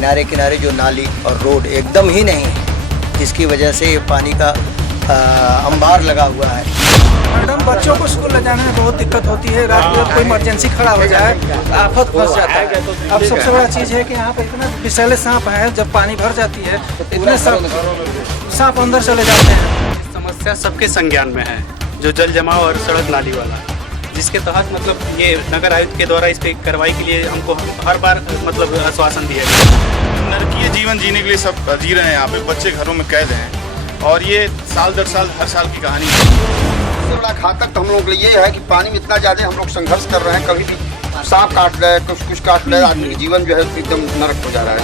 किनारे किनारे जो नाली और रोड एकदम ही नहीं है, जिसकी वजह से ये पानी का अंबार लगा हुआ है। मैडम, बच्चों को स्कूल ले जाने में बहुत दिक्कत होती है। रात में कोई इमरजेंसी खड़ा हो जाए, आफत फंस जाता है। अब सबसे बड़ा चीज़ है कि यहाँ पे इतना विषैले सांप हैं, जब पानी भर जाती है इतने सांप अंदर चले जाते हैं। समस्या सबके संज्ञान में है, जो जल जमाव और सड़क नाली वाला, जिसके तहत मतलब ये नगर आयुक्त के द्वारा इस पे कार्रवाई के लिए हमको हर बार मतलब आश्वासन दिया गया। नरकीय जीवन जीने के लिए सब जी रहे हैं। यहाँ पे बच्चे घरों में कैद हैं और ये साल दर साल हर साल की कहानी है। सबसे बड़ा घातक तो हम लोग के लिए ये है कि पानी में इतना ज़्यादा हम लोग संघर्ष कर रहे हैं, कभी भी सांप काट रहे हैं, कुछ काट रहे हैं, आदमी का जीवन जो है एकदम नरक हो जा रहा है।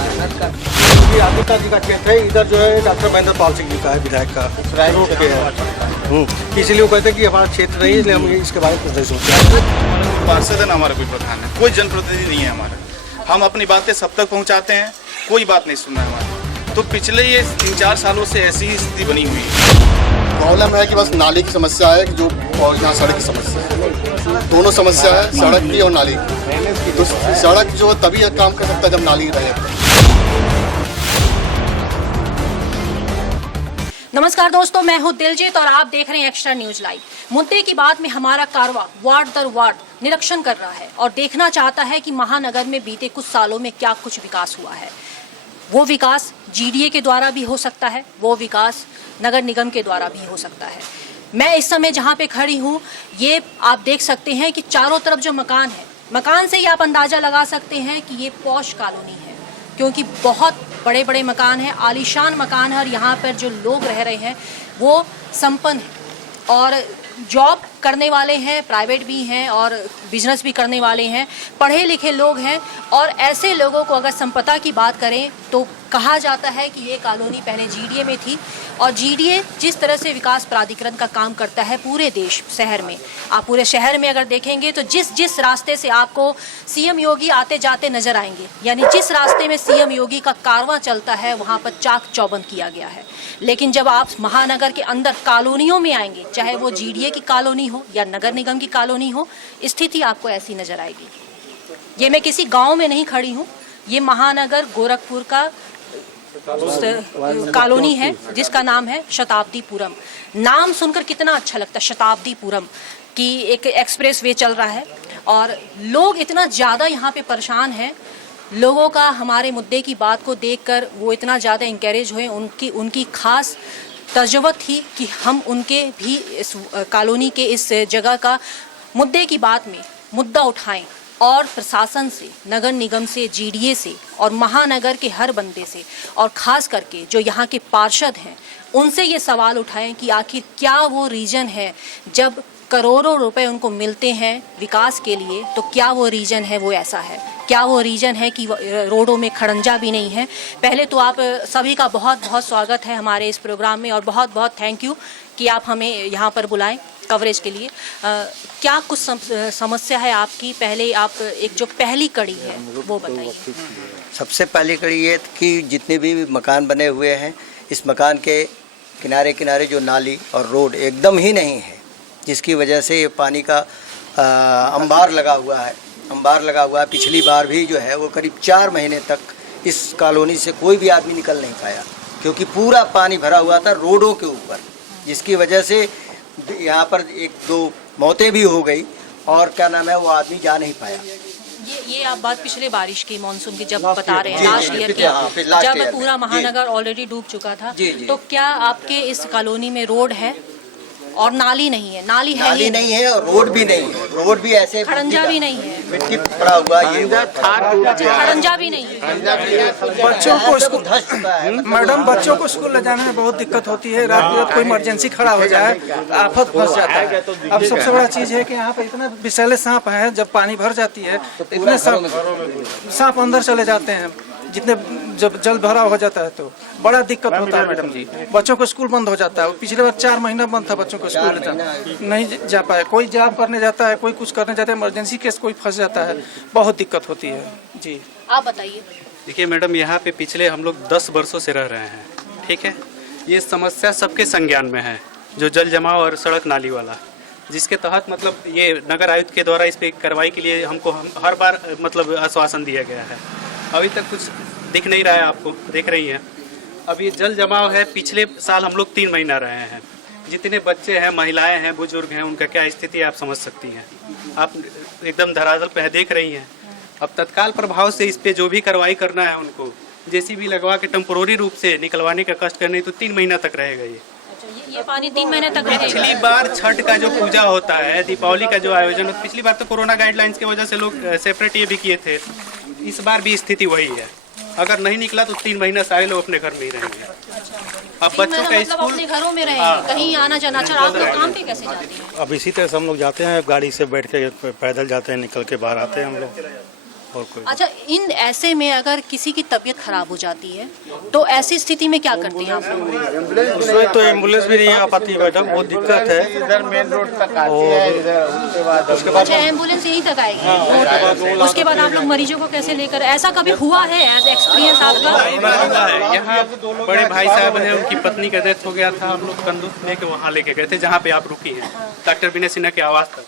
ये आदित्य जी का खेत है, इधर जो है डॉक्टर महेंद्र पाल सिंह जी का है, विधायक का रोड पे है। इसलिए वो कहते हैं कि हमारा क्षेत्र नहीं है, इसलिए हम इसके बारे में कुछ नहीं सोचते। पार्षद है ना हमारा कोई प्रधान है, कोई जनप्रतिनिधि नहीं है हमारा। हम अपनी बातें सब तक पहुँचाते हैं, कोई बात नहीं सुन रहा है हमारा। तो पिछले ये 3-4 सालों से ऐसी ही स्थिति बनी हुई है। प्रॉब्लम है कि बस नाली की समस्या है जो, और यहाँ सड़क की समस्या है। दोनों समस्या है, सड़क की और नाली की। तो सड़क जो तभी काम कर सकता है जब नाली रहे। नमस्कार दोस्तों, मैं हूं दिलजीत और आप देख रहे हैं एक्स्ट्रा न्यूज लाइव। मुद्दे की बात में हमारा कारवा वार्ड दर वार्ड निरीक्षण कर रहा है और देखना चाहता है कि महानगर में बीते कुछ सालों में क्या कुछ विकास हुआ है। वो विकास जीडीए के द्वारा भी हो सकता है, वो विकास नगर निगम के द्वारा भी हो सकता है। मैं इस समय जहाँ पे खड़ी हूँ, ये आप देख सकते हैं कि चारों तरफ जो मकान है, मकान से ही आप अंदाज़ा लगा सकते हैं कि ये पॉश कॉलोनी है, क्योंकि बहुत बड़े बड़े मकान हैं, आलीशान मकान है और यहाँ पर जो लोग रह रहे हैं वो संपन्न हैं और जॉब करने वाले हैं, प्राइवेट भी हैं और बिजनेस भी करने वाले हैं, पढ़े लिखे लोग हैं। और ऐसे लोगों को अगर संपदा की बात करें तो कहा जाता है कि ये कॉलोनी पहले जीडीए में थी और जीडीए जिस तरह से विकास प्राधिकरण का काम करता है पूरे देश शहर में, आप पूरे शहर में अगर देखेंगे तो जिस रास्ते से आपको सीएम योगी आते जाते नजर आएंगे, यानी जिस रास्ते में सीएम योगी का कारवां चलता है वहाँ पर चाक चौबंद किया गया है। लेकिन जब आप महानगर के अंदर कॉलोनियों में आएंगे, चाहे वो जीडीए की कॉलोनी हो या नगर निगम की कॉलोनी हो, स्थिति आपको ऐसी नजर आएगी। ये मैं किसी गांव में नहीं खड़ी हूँ, ये महानगर गोरखपुर का कॉलोनी है जिसका नाम है शताब्दीपुरम। नाम सुनकर कितना अच्छा लगता है, शताब्दीपुरम की एक एक्सप्रेस वे चल रहा है और लोग इतना ज़्यादा यहाँ पे परेशान हैं। लोगों का हमारे मुद्दे की बात को देखकर वो इतना ज़्यादा इंकरेज हुए, उनकी खास तजव्वुत थी कि हम उनके भी इस कॉलोनी के इस जगह का मुद्दे की बात में मुद्दा उठाएं और प्रशासन से, नगर निगम से, जीडीए से और महानगर के हर बंदे से और ख़ास करके जो यहाँ के पार्षद हैं उनसे ये सवाल उठाएं कि आखिर क्या वो रीजन है जब करोड़ों रुपए उनको मिलते हैं विकास के लिए, तो क्या वो रीजन है वो ऐसा है, क्या वो रीजन है कि रोडों में खड़ंजा भी नहीं है। पहले तो आप सभी का बहुत बहुत स्वागत है हमारे इस प्रोग्राम में और बहुत बहुत थैंक यू कि आप हमें यहाँ पर बुलाएं कवरेज के लिए। क्या कुछ समस्या है आपकी, पहले आप एक जो पहली कड़ी है वो बताइए। सबसे पहली कड़ी ये कि जितने भी मकान बने हुए हैं, इस मकान के किनारे किनारे जो नाली और रोड एकदम ही नहीं है, जिसकी वजह से ये पानी का अंबार लगा हुआ है। पिछली बार भी जो है वो करीब 4 महीने तक इस कॉलोनी से कोई भी आदमी निकल नहीं पाया, क्योंकि पूरा पानी भरा हुआ था रोडों के ऊपर, जिसकी वजह से यहाँ पर 1-2 मौतें भी हो गई और क्या नाम है वो आदमी जा नहीं पाया। ये आप बात पिछले बारिश की, मानसून की जब बता रहे हैं, लास्ट ईयर की, जब पूरा महानगर ऑलरेडी डूब चुका था। तो क्या आपके इस कॉलोनी में रोड है और नाली नहीं है? नाली नहीं है और रोड भी नहीं है, रोड भी ऐसे खड़ंजा भी नहीं है, मिट्टी पड़ा हुआ ये खड़ंजा भी नहीं है। बच्चों को स्कूल, मैडम, बच्चों को स्कूल ले जाने में बहुत दिक्कत होती है। रात में कोई इमरजेंसी खड़ा हो जाए, आफत फंस जाता है। अब सबसे बड़ा चीज़ है कि यहाँ पे इतना विषैले सांप हैं, जब पानी भर जाती है इतने सांप अंदर चले जाते हैं, जितने जब जल भराव हो जाता है तो बड़ा दिक्कत होता है मैडम जी। बच्चों को स्कूल बंद हो जाता है, पिछले बार 4 महीना बंद था बच्चों को स्कूल नहीं जा पाए। कोई जॉब करने जाता है, कोई कुछ करने जाता है, इमरजेंसी केस कोई फंस जाता है, बहुत दिक्कत होती है जी। आप बताइए। देखिए मैडम, यहाँ पे पिछले हम लोग 10 वर्षों से रह रहे हैं, ठीक है। ये समस्या सबके संज्ञान में है, जो जल जमाव और सड़क नाली वाला, जिसके तहत मतलब ये नगर आयुक्त के द्वारा इस पे कार्रवाई के लिए हमको हर बार मतलब आश्वासन दिया गया है। अभी तक कुछ दिख नहीं रहा है आपको, देख रही हैं। अब ये जल जमाव है, पिछले साल हम लोग 3 महीना रहे हैं। जितने बच्चे हैं, महिलाएं हैं, बुजुर्ग हैं, उनका क्या स्थिति है आप समझ सकती हैं। आप एकदम धरातल पे देख रही हैं। अब तत्काल प्रभाव से इस पे जो भी कार्रवाई करना है उनको जेसीबी लगवा के टेम्पोररी रूप से निकलवाने का कष्ट करने, तो 3 महीना तक रहेगा ये। ये पानी 3 महीने तक रहेगा। पिछली बार छठ का जो पूजा होता है, दीपावली का जो आयोजन होता है, पिछली बार तो कोरोना गाइडलाइंस की वजह से लोग सेपरेट ये भी किए थे। इस बार भी स्थिति वही है। अगर नहीं निकला तो 3 महीना सारे लोग अपने घर में ही रहेंगे। अब बच्चों का मतलब अपने घरों में रहेंगे, कहीं आना जाना। अच्छा, आप लोग काम पे कैसे जाते हैं? अब इसी तरह से हम लोग जाते हैं, गाड़ी से बैठ के पैदल जाते हैं, निकल के बाहर आते हैं हम लोग। और कोई अच्छा, इन ऐसे में अगर किसी की तबीयत खराब हो जाती है तो ऐसी स्थिति में क्या करती हैं आप लोग? उसमें तो एम्बुलेंस भी नहीं आ पाती मैडम, बहुत दिक्कत है। इधर मेन रोड तक आती है, इधर उसके बाद अच्छा, एम्बुलेंस यहीं तक आएगी। उसके बाद आप लोग मरीजों को कैसे लेकर, ऐसा कभी हुआ है एज एक्सपीरियंस आपका? यहाँ बड़े भाई साहब हैं, उनकी पत्नी का डेथ हो गया था। हम लोग कंदूक लेके वहाँ लेके गए थे जहाँ पे आप रुकी हैं, डॉक्टर विनय सिन्हा के आवास तक।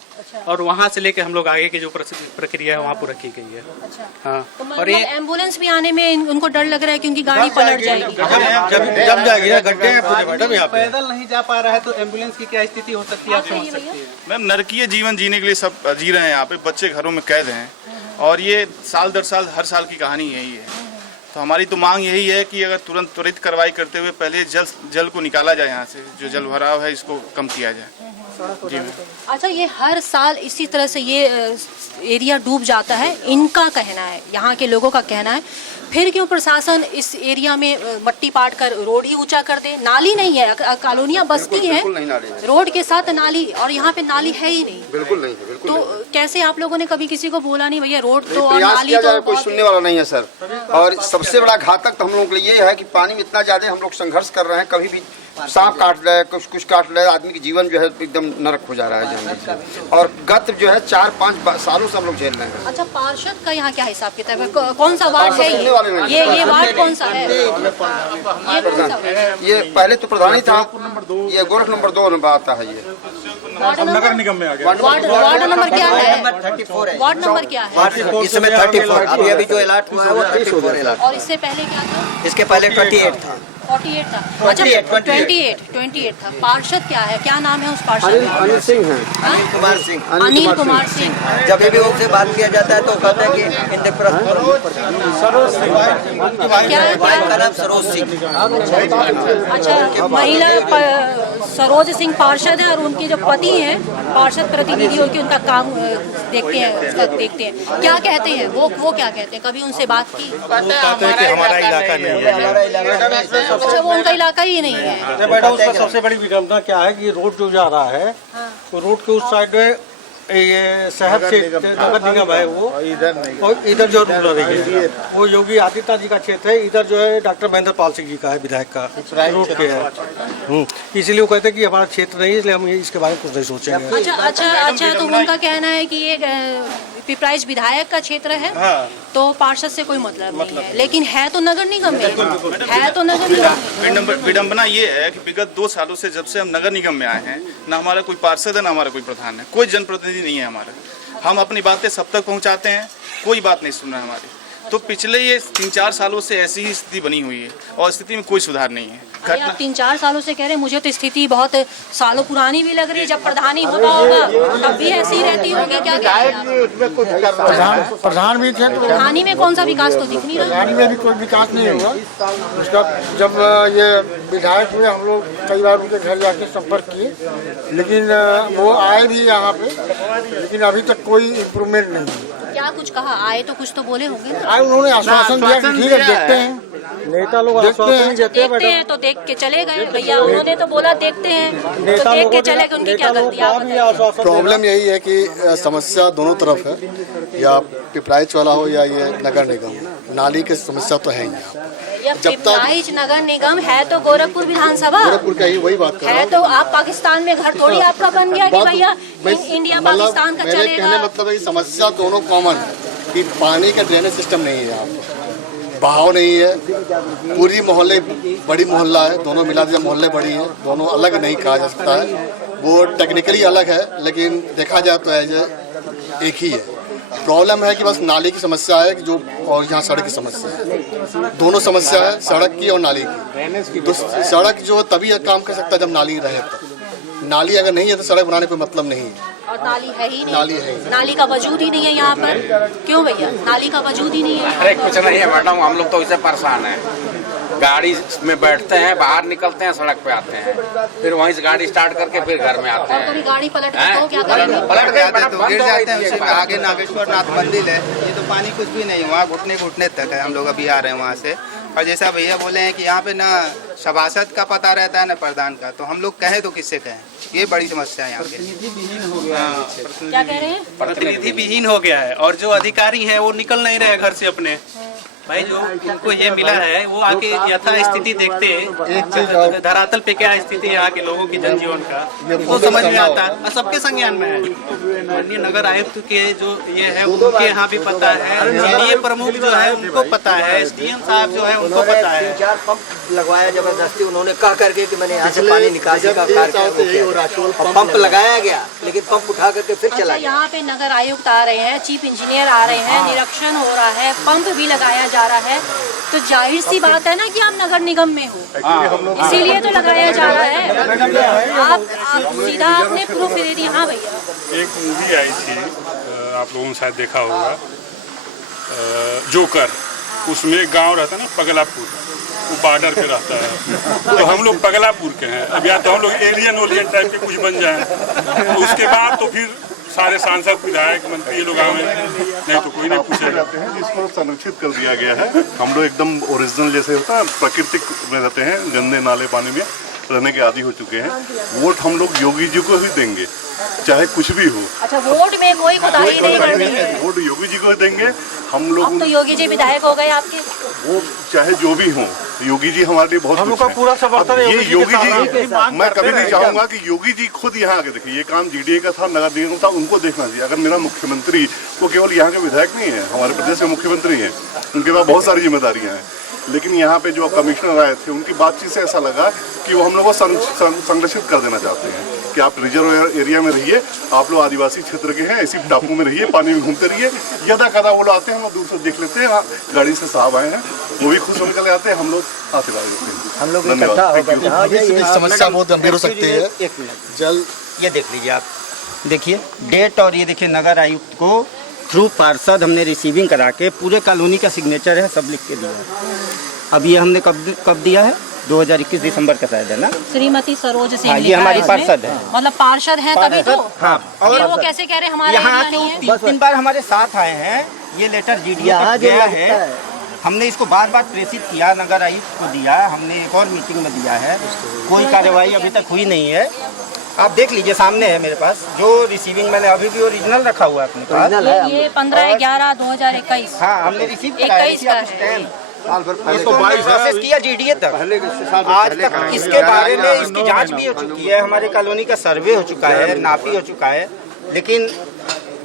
और वहाँ से लेके हम लोग आगे की जो प्रक्रिया है वहाँ पूरा की गई है। हाँ, तो और मतलब ये एम्बुलेंस भी आने में उनको डर लग रहा है क्योंकि गाड़ी पलट जाएगी। जब जाएगी ना, गड्ढे हैं पूरे मैडम यहाँ पे। पैदल नहीं जा पा रहा है तो एम्बुलेंस की क्या स्थिति हो सकती है आप समझ सकती हैं। मैम, नरकीय जीवन जीने के लिए सब जी रहे हैं यहाँ पे, बच्चे घरों में कैद हैं और ये साल दर साल हर साल की कहानी यही है। तो हमारी तो मांग यही है कि अगर त्वरित कार्रवाई करते हुए पहले जल को निकाला जाए यहाँ से, जो जल भराव है इसको कम किया जाए। जी मैम। अच्छा, ये हर साल इसी तरह से ये एरिया डूब जाता है, इनका कहना है, यहाँ के लोगों का कहना है। फिर क्यों प्रशासन इस एरिया में मट्टी पाट कर रोड ही ऊंचा कर दे? नाली नहीं है, कॉलोनियाँ बस्ती हैं, रोड के साथ नाली, और यहाँ पे नाली है ही नहीं। बिल्कुल नहीं, बिल्कुल तो कैसे आप लोगों ने कभी किसी को बोला नहीं भैया रोड तो और प्रयास नाली किया जाए, तो? कोई सुनने वाला नहीं है सर। और सबसे बड़ा घातक तो हम लोगों के लिए ये है कि पानी में इतना ज्यादा हम लोग संघर्ष कर रहे हैं, कभी भी सांप काट रहे, कुछ काट रहे, आदमी की जीवन जो है एकदम नरक हो जा रहा है जानने। और गत जो है 4-5 सालों से हम लोग झेल रहे हैं। अच्छा, पार्षद का यहाँ क्या हिसाब किताब है? कौन सा वार्ड है ये वार्ड कौन सा है? ये कौन सा है? ये पहले तो प्रधानी था, ये गोरख नंबर 2 में आता है। ये नगर निगम में आ गया। वार्ड नंबर क्या है? 34 है। वार्ड नंबर क्या है? इस समय 34, अभी जो अलॉट हुआ है वो 34 अलॉट। और इससे पहले क्या था? इसके पहले 28 था। 48 था। अच्छा, 28 था। पार्षद क्या है, क्या नाम है उस पार्षद का? अनिल सिंह है। अनिल कुमार सिंह। अनिल कुमार सिंह। जब भी उनसे बात किया जाता है तो कहते हैं कि इंद्रप्रस्थ का नाम सरोज सिंह। अच्छा, महिला सरोज सिंह पार्षद है और उनके जो पति हैं पार्षद प्रतिनिधि होकर उनका काम देखते हैं, उसका देखते हैं। क्या कहते हैं वो क्या कहते हैं? कभी उनसे बात की? हमारा इलाका नहीं है। अच्छा, वो उनका इलाका ही नहीं है। मैडम, उसका सबसे बड़ी विडम्बना क्या है कि रोड जो जा रहा है, तो रोड के उस साइड में ये शहर से नगर निगम है वो, और इधर जो रूरल है वो योगी आदित्यनाथ जी का क्षेत्र है। इधर जो है डॉक्टर महेंद्र पाल सिंह जी का है, विधायक का, रोड पे है। इसीलिए वो कहते हैं कि हमारा क्षेत्र नहीं है, इसलिए हम इसके बारे में कुछ नहीं सोचेंगे। अच्छा, तो उनका कहना है कि ये पिपराइच विधायक का क्षेत्र है, तो पार्षद से कोई मतलब नहीं है, लेकिन है तो नगर निगम में, है तो नगर निगम में। विडम्बना ये है कि विगत 2 सालों से जब से हम नगर निगम में आए हैं, ना हमारा कोई पार्षद है, ना हमारा कोई प्रधान है, कोई जनप्रतिनिधि नहीं है हमारा। हम अपनी बातें सब तक पहुंचाते हैं, कोई बात नहीं सुन रहा है हमारी। तो पिछले ये 3-4 सालों से ऐसी ही स्थिति बनी हुई है और स्थिति में कोई सुधार नहीं है। अरे आप 3-4 सालों से कह रहे हैं, मुझे तो स्थिति बहुत सालों पुरानी भी लग रही है। जब प्रधानी होता होगा तब भी ऐसी रहती होगी, क्या कह रहे हैं? प्रधान भी थे, प्रधानी में कौन सा विकास तो दिख नहीं रहा। प्रधानी में भी कोई विकास नहीं हुआ। उसका जब ये विधायक हुए, हम लोग कई बार उनके घर जाके संपर्क किए, लेकिन वो आए भी यहाँ पे, लेकिन अभी तक कोई इम्प्रूवमेंट नहीं है। क्या कुछ कहा? आए तो कुछ तो बोले होंगे ना? आए, उन्होंने आश्वासन दिया कि ठीक है, देखते हैं। नेता लोग देखते हैं तो देख के चले गए भैया। उन्होंने तो बोला देखते हैं, तो देख के चले गए। उनकी क्या गलती? आप बताइए। प्रॉब्लम यही है कि समस्या दोनों तरफ है, या पिपराइच वाला हो या ये नगर निगम, नाली की समस्या तो है ही। पिपराइच नगर निगम है तो गोरखपुर विधानसभा, गोरखपुर का ही वही बात है तो आप पाकिस्तान में घर थोड़ी आपका बन गया कि भैया इंडिया पाकिस्तान का मेरे कहने चलेगा। मतलब है कि समस्या दोनों कॉमन है कि पानी का ड्रेनेज सिस्टम नहीं है यहाँ पर, बहाव नहीं है। पूरी मोहल्ले बड़ी मोहल्ला है, दोनों मिला दिया मोहल्ले बड़ी हैं, दोनों अलग नहीं कहा जा सकता है। वो टेक्निकली अलग है, लेकिन देखा जाए तो एज एक ही है। प्रॉब्लम है कि बस नाली की समस्या है कि जो, और यहाँ सड़क की समस्या है। दोनों समस्या है, सड़क की और नाली की। तो सड़क जो तभी काम कर सकता है जब नाली रहे, तो नाली अगर नहीं है तो सड़क बनाने का कोई मतलब नहीं है। और नाली है ही नहीं, नाली है ही। नाली का वजूद ही नहीं है यहाँ पर। क्यों भैया, नाली का वजूद ही नहीं है? अरे कुछ नहीं है मैडम, हम लोग तो इससे परेशान हैं। गाड़ी में बैठते हैं, बाहर निकलते हैं, सड़क पे आते हैं, फिर वहीं से गाड़ी स्टार्ट करके फिर घर में आते और हैं। कभी गाड़ी पलट गई तो क्या करेंगे? पलट गए तो गिर जाते हैं। उसी आगे नागेश्वर नाथ मंदिर है, ये तो पानी कुछ भी नहीं, वहाँ घुटने तक है। हम लोग अभी आ रहे हैं वहाँ से, और जैसा भैया बोले हैं कि यहाँ पे ना सभासद का पता रहता है ना प्रधान का, तो हम लोग कहें तो किससे कहें, ये बड़ी समस्या है यहाँ पे। क्या कह रहे हैं? प्रतिनिधि विहीन हो गया है, और जो अधिकारी हैं वो निकल नहीं रहे घर से अपने। भाई जो उनको ये मिला है वो आके यथा स्थिति देखते हैं, धरातल पे क्या स्थिति है यहाँ के लोगों की जनजीवन का, वो समझ में आता है और सबके संज्ञान में है। माननीय नगर आयुक्त के जो ये है उनके यहाँ भी पता है, एनडीए प्रमुख जो है उनको पता है, एसडीएम साहब जो है उनको पता है। 3-4 पंप लगवाया जबरदस्ती उन्होंने कह करके कि मैंने यहाँ से पानी निकासी का कार्य, पंप लगाया गया लेकिन पंप उठा करके फिर अच्छा, चला गया। यहाँ पे नगर आयुक्त आ रहे हैं, चीफ इंजीनियर आ रहे हैं, निरीक्षण हो रहा है, पंप भी लगाया जा रहा है, तो जाहिर सी बात है ना कि आप नगर निगम में हो, इसीलिए तो लगाया जा रहा है। आप सीधा आपने प्रूफ दे दिया। हाँ भैया, एक मूवी आई थी, आप लोगों ने शायद देखा होगा, जोकर। उसमें एक गांव रहता है ना पगलापुर, वो बॉर्डर पे रहता है। तो हम लोग पगलापुर के हैं, अब या तो हम लोग एलियन ओलियन टाइप के कुछ बन जाएं, तो उसके बाद तो फिर सारे सांसद विधायक मंत्री ये लोग आए, नहीं तो कोई नहीं पूछेगा। जाते हैं जिसको संरक्षित कर दिया गया है। हम लोग एकदम ओरिजिनल जैसे होता है प्राकृतिक में रहते हैं, गंदे नाले पानी में रहने के आदी हो चुके हैं। वोट हम लोग योगी जी को ही देंगे, चाहे कुछ भी हो। अच्छा, वोट में कोई खुदाई नहीं करनी है, वोट योगी जी को देंगे हम लोग। अब तो योगी जी विधायक हो गए आपके। वो चाहे जो भी हो, योगी जी हमारे लिए बहुत हम लोग कुछ का है। पूरा समर्थन अब है ये योगी जी, मांग मैं करते कभी नहीं रहे। चाहूंगा कि योगी जी खुद यहाँ आके देखिए। ये काम जीडीए का था, नगर निगम था, उनको देखना चाहिए। अगर मेरा मुख्यमंत्री, वो केवल यहाँ के विधायक नहीं है, हमारे प्रदेश के मुख्यमंत्री हैं, उनके पास बहुत सारी जिम्मेदारियां हैं। लेकिन यहाँ पे जो कमिश्नर आए थे, उनकी बातचीत से ऐसा लगा कि वो हम लोग को संरक्षित कर देना चाहते हैं कि आप रिजर्व एरिया में रहिए, आप लोग आदिवासी क्षेत्र के हैं, इसी टापू में रहिए, पानी में घूमते रहिए। यदा कदा वो लोग आते हैं, हम लोग दूर से देख लेते हैं, गाड़ी से साहब आए हैं, वो भी खुश होकर चले आते हैं, हम लोग आशीर्वाद देते हैं। हम लोग इकट्ठा होकर समस्या बहुत गंभीर हो सकती है। एक मिनट, जल ये देख लीजिए आप, देखिए डेट, और ये देखिए नगर आयुक्त को थ्रू पार्षद हमने रिसीविंग करा के पूरे कॉलोनी का सिग्नेचर है, सब लिख के दिया है। अब ये हमने कब दिया है? 2021 दिसंबर का शायद है ना। श्रीमती सरोज सिंह, हाँ, ये हमारी पार्षद है। मतलब पार्षद है तभी तो। हाँ, और वो कैसे कह रहे हमारे यहाँ एरिया नहीं है? 3 बार हमारे साथ आए हैं। ये लेटर जीडीए तक गया है, हमने इसको बार बार प्रेषित किया, नगर आयुक्त को दिया, हमने एक और मीटिंग में दिया है, कोई कार्यवाही अभी तक हुई नहीं है। आप देख लीजिए, सामने है मेरे पास जो रिसीविंग, मैंने अभी भी ओरिजिनल रखा हुआ है अपने पास। ये 15/11/2021। हाँ, हमने रिसीव कराया। 21 का है। इसको प्रोसेस किया जीडीए तक, आज तक इसके बारे में इसकी जांच भी हो चुकी है, हमारे कॉलोनी का सर्वे हो चुका है, नापी हो चुका है, लेकिन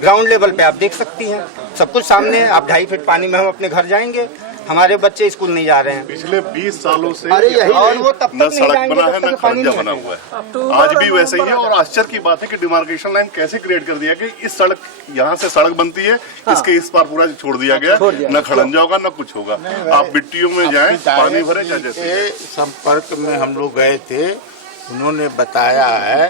ग्राउंड लेवल पे आप देख सकती हैं, सब कुछ सामने है। आप 2.5 फीट पानी में हम अपने घर जाएंगे, हमारे बच्चे स्कूल नहीं जा रहे हैं। पिछले 20 सालों से और वो तब न तक नहीं सड़क जाएंगे बना है, जब न तक पानी खड़ंजा नहीं बना हुआ है। आज भी वैसे ही है। और आश्चर्य की बात है कि डिमार्केशन लाइन कैसे क्रिएट कर दिया कि इस सड़क, यहाँ से सड़क बनती है, इसके इस पार पूरा छोड़ दिया गया, न खड़ंजा होगा न कुछ होगा। आप मिट्टियों में जाएं, पानी भरे चाहे जैसे। संपर्क में हम लोग गए थे, उन्होंने बताया है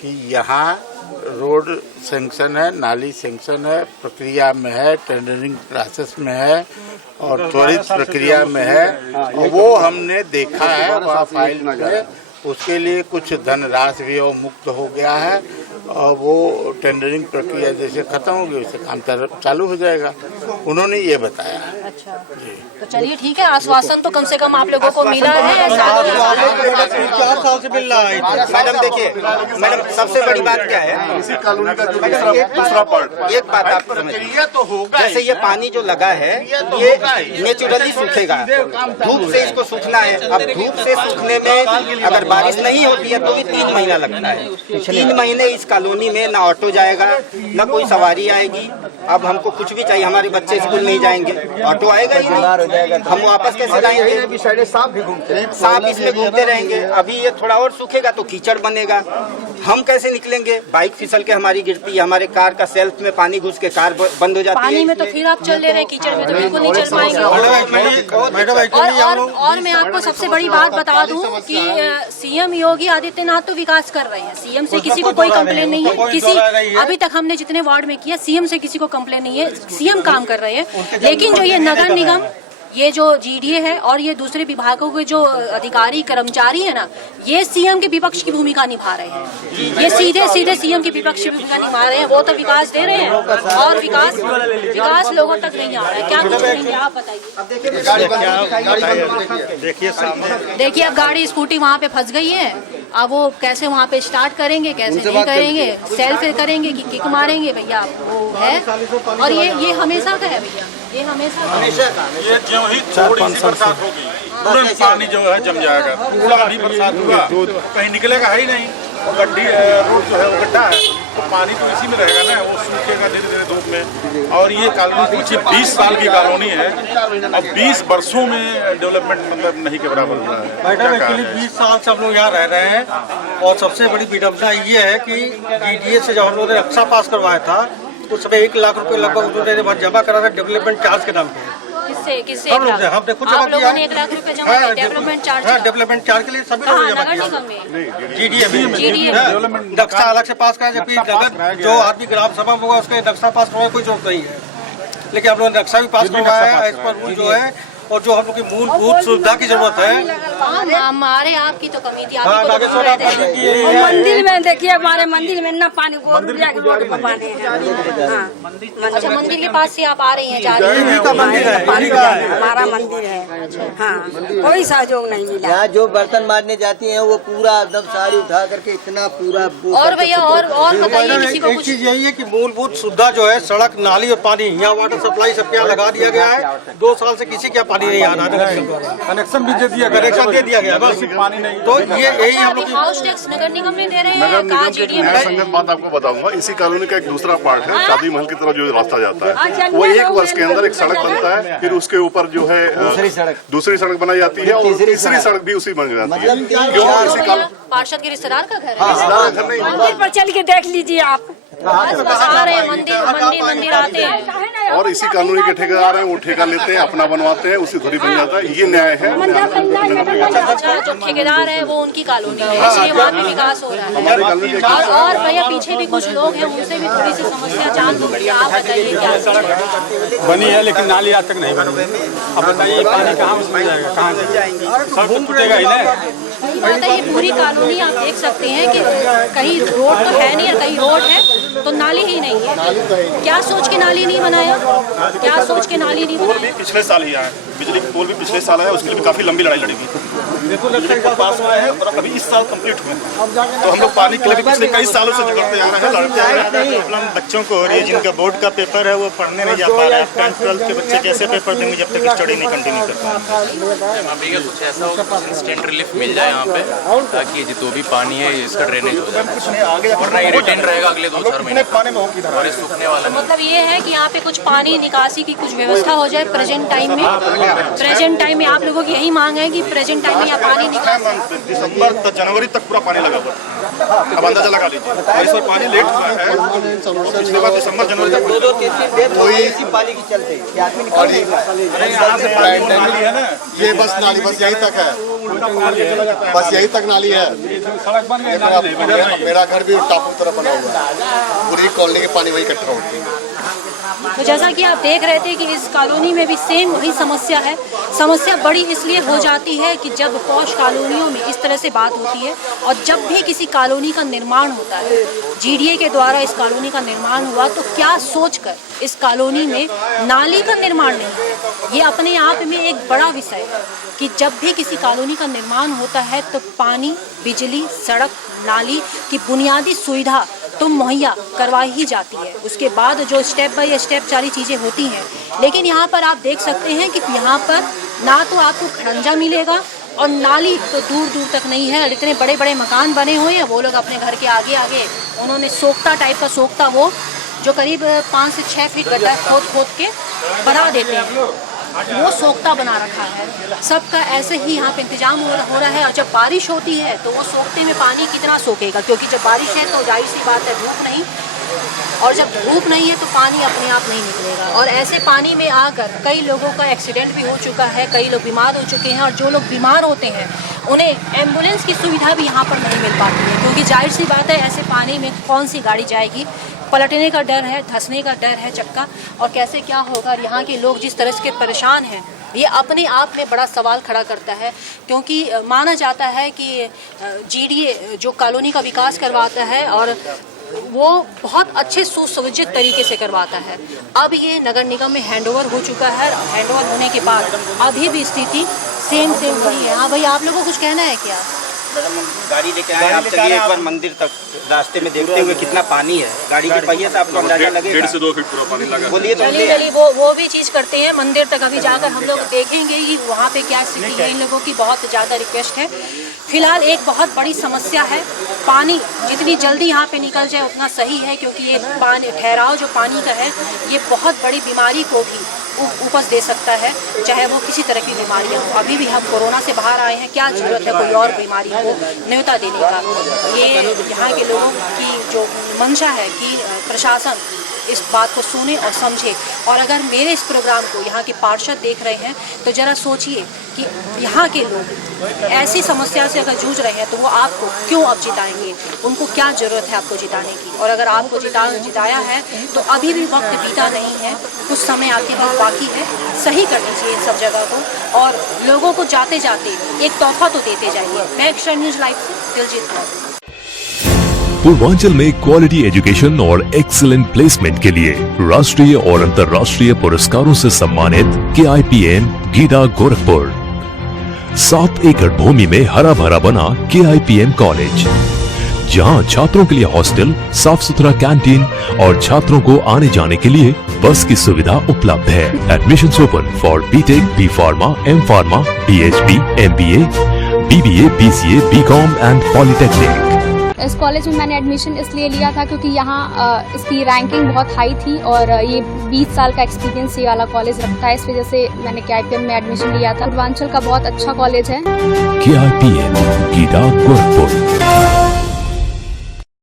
कि यहाँ रोड सैंक्शन है, नाली सैंक्शन है, प्रक्रिया में है, टेंडरिंग प्रोसेस में है और त्वरित प्रक्रिया में है। वो हमने देखा है वहाँ फाइल में, उसके लिए कुछ धनराशि भी मुक्त हो गया है और वो टेंडरिंग प्रक्रिया जैसे खत्म होगी वैसे काम चालू हो जाएगा, उन्होंने ये बताया। अच्छा, तो चलिए ठीक है, आश्वासन तो कम से कम आप लोगों को मिला है। 4 साल से मिल रहा है। मैडम देखिए, मैडम सबसे बड़ी बात क्या है, इसी कॉलोनी का जो दूसरा पार्ट, एक बात आप समझिए, तो होगा जैसे ये पानी जो लगा है ये नेचुरली सूखेगा, धूप से इसको सूखना है। अब धूप से सूखने में अगर बारिश नहीं होती है तो भी 3 महीना लगता है। 3 महीने इस कॉलोनी में ना ऑटो जाएगा, ना कोई सवारी आएगी। अब हमको कुछ भी चाहिए, हमारे बच्चे स्कूल नहीं जाएंगे, ऑटो आएगा ही नहीं, हम वापस कैसे जाएंगे? सांप भी घूमते हैं, सांप इसमें घूमते रहेंगे। अभी ये थोड़ा और सूखेगा तो कीचड़ बनेगा, हम कैसे निकलेंगे? बाइक फिसल के हमारी गिरती है, हमारे कार का सेल्फ में पानी घुस के कार बंद हो जाती है। पानी में तो फिर आप चल ले रहे हैं, कीचड़ में तो बिल्कुल नहीं चल पाएंगे। और मैं आपको सबसे बड़ी बात बता दूं कि सीएम योगी आदित्यनाथ तो विकास कर रहे हैं, सीएम से किसी को कोई कंप्लेन नहीं है। किसी अभी तक हमने जितने वार्ड में किया, सीएम से किसी को कंप्लेन नहीं है, सीएम काम कर रहे हैं। लेकिन जो ये नगर निगम, ये जो जीडीए है और ये दूसरे विभागों के जो अधिकारी कर्मचारी है ना, ये सीएम के विपक्ष की भूमिका निभा रहे हैं। ये सीधे सीधे सीएम की विपक्ष की भूमिका निभा रहे हैं। वो तो विकास दे रहे हैं और विकास लोगों तक नहीं आ रहा है। क्या कुछ करेंगे आप बताइए? देखिए अब गाड़ी स्कूटी वहाँ पे फंस गई है, अब वो कैसे वहाँ पे स्टार्ट करेंगे, कैसे नहीं करेंगे, सेल्फ करेंगे कि किक मारेंगे भैया, वो है। और ये हमेशा का है भैया, ये हमेशा का। ये जो ही थोड़ी सी बरसात होगी तुरंत पानी जो है जम जाएगा। पूरा भी बरसात हुआ कहीं निकलेगा है ही नहीं, और गड्डी रोड जो है वो गड्ढा है, तो पानी तो इसी में रहेगा ना, वो सूखेगा धीरे धीरे धूप में। और ये कॉलोनी कुछ 20 साल की कॉलोनी है और 20 वर्षों में डेवलपमेंट मतलब नहीं के बराबर हुआ है। मैडम एक्चुअली 20 साल से हम लोग यहाँ रह रहे हैं, और सबसे बड़ी विडम्बना ये है कि डीडीए से जब हम लोगों ने नक्शा पास करवाया था, उस समय 1 लाख रुपए लगभग उन्होंने जमा करा था डेवलपमेंट चार्ज के नाम पे। किससे हम लोग हमने खुद जमा किया है। 1 लाख रुपए जमा किए डेवलपमेंट चार्ज? हाँ, डेवलपमेंट चार्ज के लिए सभी लोग जमा किया। जीडीए में नक्शा अलग से पास करा, जबकि नगर जो आदमी ग्राम सभा होगा उसके नक्शा पास करवाने कोई जरूरत नहीं है। लेकिन हम लोग नक्शा भी पास करवाया है, इस पर रूल जो है, और जो हम लोग की मूलभूत सुविधा की जरूरत है। हमारे आपकी तो कमी थी। मंदिर में देखिए, हमारे मंदिर में ना पानी को अच्छा, मंदिर के पास से आप आ रही हैं, जा रही हैं? हमारा मंदिर है। हाँ, कोई सहयोग नहीं मिला। यहाँ जो बर्तन मारने जाती हैं वो पूरा एकदम साड़ी उठा करके इतना पूरा। और भैया और बताइए किसी को एक चीज यही है कि मूलभूत सुविधा जो है, सड़क, नाली और पानी, यहाँ वाटर सप्लाई सब क्या लगा दिया गया है। 2 साल से किसी क्या पानी नहीं आ रहा, कनेक्शन भी दे दिया, कनेक्शन दे दिया गया, बस पानी नहीं। तो ये यही हम लोग हाउस टैक्स नगर निगम में दे रहे हैं। नगर निगम की नया संगत बात आपको बताऊंगा। इसी कॉलोनी का एक दूसरा पार्ट है, शादी महल की तरफ जो रास्ता जाता है, वो 1 वर्ष के अंदर एक सड़क बनता है, फिर उसके ऊपर जो है दूसरी सड़क बनाई जाती है, और तीसरी सड़क भी उसी बन जाती है। पार्षद के रिश्तेदार का घर है। मंदिर पर चल के देख लीजिए आप, बस आ रहे हैं, मंदिर आते हैं। और इसी कॉलोनी के ठेकेदार हैं, वो ठेका लेते हैं, अपना बनवाते हैं, उसी धुरी बन जाता है। ये न्याय है। अच्छा, जो ठेकेदार है वो उनकी कॉलोनी है, इसलिए वहाँ पे विकास हो रहा है। और भैया पीछे भी कुछ लोग हैं, उनसे भी थोड़ी सी समस्या जान दो भैया, आप बताइए क्या बनी है लेकिन नाली आज तक नहीं बनी। अब बताइए पानी कहाँ से मिल जाएगा, कहाँ से सब तो टूटेगा ही ना। ये पूरी कॉलोनी आप देख सकते हैं कि कहीं रोड तो है नहीं और कहीं रोड है तो नाली ही नहीं है। क्या सोच के नाली नहीं बनाया, क्या सोच के नाली नहीं बनाया? पिछले साल ही आया, बिजली का पोल भी पिछले साल आया, उसके लिए भी काफी लंबी लड़ाई लड़ी गई। पास हुआ है और अभी इस साल कंप्लीट हुए, तो हम लोग पानी के लिए भी पिछले कई सालों से जुड़ते आ रहे हैं, लड़ते आ रहे हैं। प्रॉब्लम बच्चों को हो रही है, जिनका बोर्ड का पेपर है वो पढ़ने नहीं जा पा रहे हैं। 10th 12th के बच्चे कैसे पेपर देंगे जब तक स्टडी नहीं कंटिन्यू कर पाएंगे। कुछ ऐसा हो, इंस्टेंट रिलीफ मिल जाए यहाँ पे, ताकि जो भी पानी है इसका ड्रेनेज हो जाए, वरना ये रिटेन रहेगा अगले 2-4 महीने और सूखने वाला। मतलब ये है कि यहाँ पे कुछ पानी निकासी की कुछ व्यवस्था हो जाए प्रेजेंट टाइम में। प्रेजेंट टाइम में आप लोगों की यही मांग है कि प्रेजेंट टाइम में यहाँ पानी निकासी। दिसंबर तक, जनवरी तक पूरा पानी लगा हुआ, अब अंदाजा लगा लीजिए। इस बार पानी लेट हुआ है, पिछले बार दिसंबर जनवरी तक 2-3 पानी की चलते ये बस नाली बस यहीं तक है, बस यहीं तक नाली है। मेरा घर भी टापू तरफ बना हुआ है, पूरी कॉलोनी के पानी वही इकट्ठा होती है। तो जैसा कि आप देख रहे थे कि इस कॉलोनी में भी सेम वही समस्या है। समस्या बड़ी इसलिए हो जाती है कि जब पॉश कॉलोनियों में इस तरह से बात होती है और जब भी किसी कॉलोनी का निर्माण होता है, जीडीए के द्वारा इस कॉलोनी का निर्माण हुआ, तो क्या सोचकर इस कॉलोनी में नाली का निर्माण नहीं, ये अपने आप में एक बड़ा विषय है कि जब भी किसी कॉलोनी का निर्माण होता है तो पानी, बिजली, सड़क, नाली की बुनियादी सुविधा तो मुहैया करवाई ही जाती है। उसके बाद जो स्टेप बाय स्टेप सारी चीज़ें होती हैं, लेकिन यहाँ पर आप देख सकते हैं कि यहाँ पर ना तो आपको खड़ंजा मिलेगा, और नाली तो दूर दूर तक नहीं है। और इतने बड़े बड़े मकान बने हुए हैं, वो लोग अपने घर के आगे आगे उन्होंने सोख्ता टाइप का, सोख्ता वो जो करीब 5 से 6 फीट गड्ढा खोद खोद के बना देते हैं, वो सोख्ता बना रखा है। सबका ऐसे ही यहाँ पे इंतजाम हो रहा है। और जब बारिश होती है तो वो सोख्ते में पानी कितना सोखेगा, क्योंकि जब बारिश है तो जाहिर सी बात है धूप नहीं, और जब धूप नहीं है तो पानी अपने आप नहीं निकलेगा। और ऐसे पानी में आकर कई लोगों का एक्सीडेंट भी हो चुका है, कई लोग बीमार हो चुके हैं। और जो लोग बीमार होते हैं उन्हें एम्बुलेंस की सुविधा भी यहाँ पर नहीं मिल पाती है, क्योंकि जाहिर सी बात है ऐसे पानी में कौन सी गाड़ी जाएगी, पलटने का डर है, धंसने का डर है चक्का, और कैसे क्या होगा। और यहाँ के लोग जिस तरह से परेशान हैं, ये अपने आप में बड़ा सवाल खड़ा करता है। क्योंकि माना जाता है कि जीडीए जो कॉलोनी का विकास करवाता है और वो बहुत अच्छे सुसज्जित तरीके से करवाता है। अब ये नगर निगम में हैंडओवर हो चुका है। हैंडओवर होने के बाद अभी भी स्थिति सेम वही है। हाँ भाई, आप लोगों को कुछ कहना है क्या? गाड़ी लेके आए आप, चलिए एक बार मंदिर तक रास्ते में देखते हुए कितना पानी है, गाड़ी के पहिए से आपको अंदाजा लगेगा 1.5 से 2 फीट पूरा पानी लगा। बोलिए तो चलिए वो भी चीज़ करते हैं। मंदिर तक अभी जाकर हम लोग देखेंगे कि वहाँ पे क्या स्थिति है। इन लोगों की बहुत ज़्यादा रिक्वेस्ट है। फिलहाल एक बहुत बड़ी समस्या है, पानी जितनी जल्दी यहाँ पे निकल जाए उतना सही है, क्योंकि ये पानी ठहराव जो पानी का है ये बहुत बड़ी बीमारी को भी उपज दे सकता है, चाहे वो किसी तरह की बीमारियाँ हो। अभी भी हम कोरोना से बाहर आए हैं, क्या जरूरत है कोई और बीमारी को न्योता देने का। ये यहाँ के लोगों की जो मंशा है कि प्रशासन इस बात को सुने और समझे। और अगर मेरे इस प्रोग्राम को यहाँ के पार्षद देख रहे हैं तो ज़रा सोचिए कि यहाँ के लोग ऐसी समस्या से अगर जूझ रहे हैं तो वो आपको क्यों अब जिताएंगे, उनको क्या ज़रूरत है आपको जिताने की। और अगर आपको जिताया है तो अभी भी वक्त बीता नहीं है, कुछ समय आपके पास बाकी है, सही करनी चाहिए सब जगह को। और लोगों को जाते जाते एक तोहफा तो देते जाइए। मैं एक्स्ट्रा न्यूज़ लाइव से दिलजीत कौर। पूर्वांचल में क्वालिटी एजुकेशन और एक्सीलेंट प्लेसमेंट के लिए राष्ट्रीय और अंतर्राष्ट्रीय पुरस्कारों से सम्मानित KIPM गीडा गोरखपुर। 7 एकड़ भूमि में हरा भरा बना KIPM कॉलेज, जहां छात्रों के लिए हॉस्टल, साफ सुथरा कैंटीन और छात्रों को आने जाने के लिए बस की सुविधा उपलब्ध है। Admissions open for BTech, B Pharma, M Pharma, PhD, MBA, BBA, BCA, BCom and polytechnic. इस कॉलेज में मैंने एडमिशन इसलिए लिया था क्योंकि यहाँ इसकी रैंकिंग बहुत हाई थी और ये 20 साल का एक्सपीरियंस ये वाला कॉलेज रखता है। इस वजह से मैंने KIPM में एडमिशन लिया था। पूर्वांचल का बहुत अच्छा कॉलेज है। KIPM गीडा गोरखपुर।